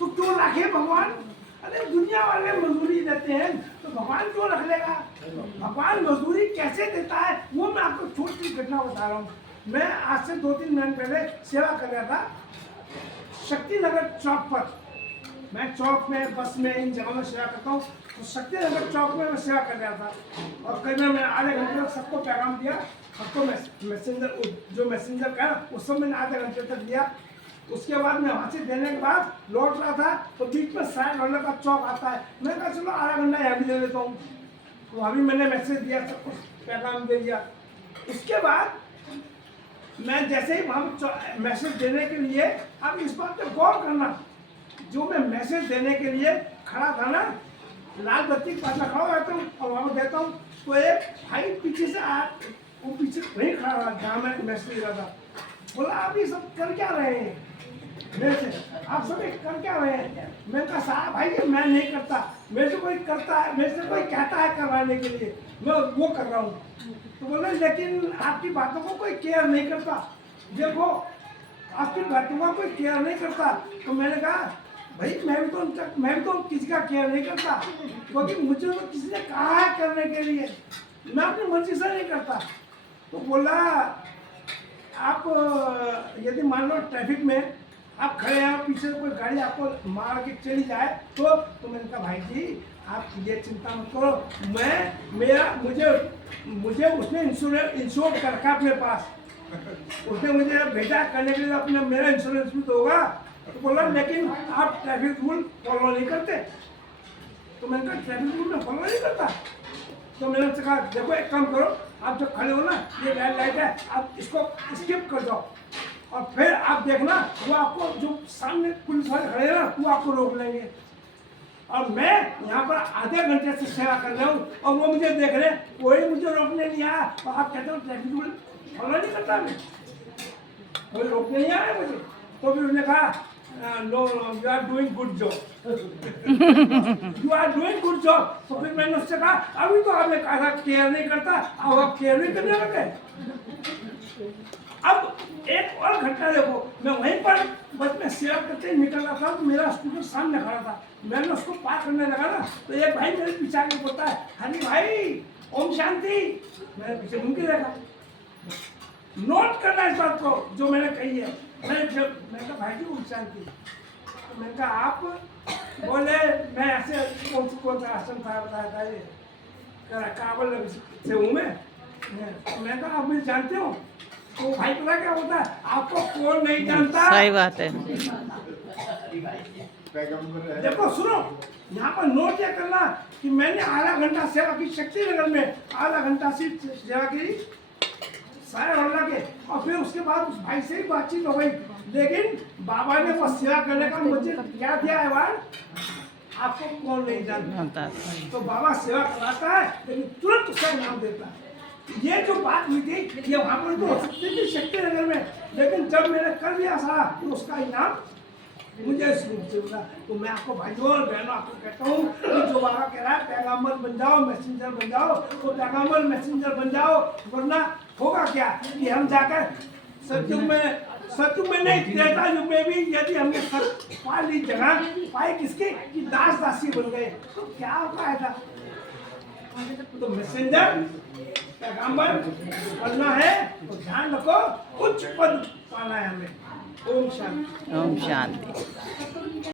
तो क्यों रखे भगवान? अरे दुनिया वाले मजदूरी देते हैं तो भगवान क्यों रख लेगा? भगवान मजदूरी कैसे देता है वो मैं आपको छोटी सी घटना बता रहा हूँ। मैं आज से 2-3 महीने पहले सेवा कर रहा था शक्तिनगर चौक पर। मैं चौक में, बस में, इन जगहों में सेवा करता हूँ। तो शक्तिनगर चौक में मैं सेवा कर रहा था और करीब मैंने आधे घंटे तक सबको पैगाम दिया, सबको मैसेंजर, जो मैसेंजर का उस सब मैंने आधे घंटे तक दिया। उसके बाद मैं वहाँ से देने के बाद लौट रहा था तो बीच में साइड वाले का चौक आता है। मैं कहा चलो आधा घंटा यहाँ भी दे देता हूँ। तो अभी मैंने मैसेज दिया, सबको पैगाम दे दिया। उसके बाद मैं जैसे ही वहाँ मैसेज देने के लिए, अब इस बात पर गौर करना, जो मैं मैसेज देने के लिए खड़ा था ना, लाल बत्ती के पास में खड़ा रहता हूँ और वहाँ देता हूँ तो एक भाई पीछे से आ, वो पीछे वहीं खड़ा रहा जहाँ मैं मैसेज दे रहा था। बोला आप ये सब कर क्या रहे हैं? मेरे से आप सब कर क्या रहे हैं? मैं कहा साहब भाई ये मैं नहीं करता, मेरे से कोई करता है, मेरे से कोई कहता है करवाने के लिए, मैं वो कर रहा हूँ। तो बोले लेकिन आपकी बातों को कोई केयर नहीं करता, देखो आपकी बातों का कोई केयर नहीं करता। तो मैंने कहा भाई मैं भी तो किसी का केयर नहीं करता, क्योंकि मुझे तो किसी ने कहा है करने के लिए, मैं अपनी मर्जी से नहीं करता। तो बोला आप यदि मान लो ट्रैफिक में आप खड़े हैं, पीछे से कोई गाड़ी आपको मार के चली जाए तो मैंने कहा भाई जी आप ये चिंता मत करो, मुझे उसने इंश्योर कर रखा अपने पास, उसने मुझे भेजा करने के लिए अपने, मेरा इंश्योरेंस भी तो होगा। तो बोला लेकिन आप ट्रैफिक रूल फॉलो नहीं करते। तो मैंने कहा ट्रैफिक रूल में फॉलो नहीं करता। तो मैंने उससे कहा देखो एक काम करो, आप जब खड़े हो ना, ये रेड लाइट है, आप इसको स्किप कर जाओ और फिर आप देखना वो आपको, जो सामने पुलिस वाले खड़े हैं ना, वो आपको रोक लेंगे। और मैं यहाँ पर आधे घंटे से सेवा कर रहा हूँ और वो मुझे देख रहे, कोई मुझे रोकने नहीं आया। और आप कहते हो ट्रैफिक रूल फॉलो नहीं करता, मैं कोई रोकने नहीं आया मुझे। तो फिर उसने कहा no you are doing good job, you are doing good job. तो फिर मैंने उससे कहा अभी तो आपने कहा था केयर नहीं करता, अब आप केयर नहीं करने लगे। अब एक और घटना देखो, मैं वहीं पर बस में सेवा करते ही निकल रहा था तो मेरा स्कूटर सामने खड़ा था, मैंने उसको पार करने लगा ना तो एक भाई मेरे पीछे आके बोलता है हरी भाई ओम शांति। मैंने पीछे घूम के देखा, नोट करना इस बात को जो मैंने कही है। मैंने कहा भाई जी ओम शांति। तो मैंने कहा आप बोले मैं ऐसे कौन सा आश्रम था बताया था, ये काबल से हूँ मैं कहा आप मुझे जानते हो? तो भाई पता क्या होता है, आपको कौन नहीं जानता। सही बात है। देखो सुनो, यहाँ पर नोट क्या करना कि मैंने आधा घंटा सेवा की शक्तिनगर में, आधा घंटा सिर्फ सेवा की सारे हल्ला के, और फिर उसके बाद उस भाई से ही बातचीत हो गई। लेकिन बाबा ने वो सेवा करने का मुझे क्या दिया है वार, आपको कौन नहीं जानता। तो बाबा सेवा कराता है लेकिन तुरंत उसका नाम देता है। ये जो बात हुई थी ये वहाँ पर तो हो सकती थी शक्तिनगर में, लेकिन जब मैंने कर दिया सारा तो उसका इनाम मुझे इस रूप से मिला। तो मैं आपको भाइयों और बहनों आपको कहता हूँ कि जो बाबा कह रहा है पैगाम्बर बन जाओ, मैसेंजर बन जाओ, तो पैगाम्बर मैसेंजर बन जाओ, वरना होगा क्या कि हम जाकर सत्युग में नहीं, त्रेता युग में भी यदि हमने पा ली जगह, पाई किसके कि दास दासी बन गए तो क्या होगा ऐसा। तो मैसेंजर पैगाम्बर बनना है तो ध्यान रखो, उच्च पद पाना है हमें। ओम शांति। ओम शांति।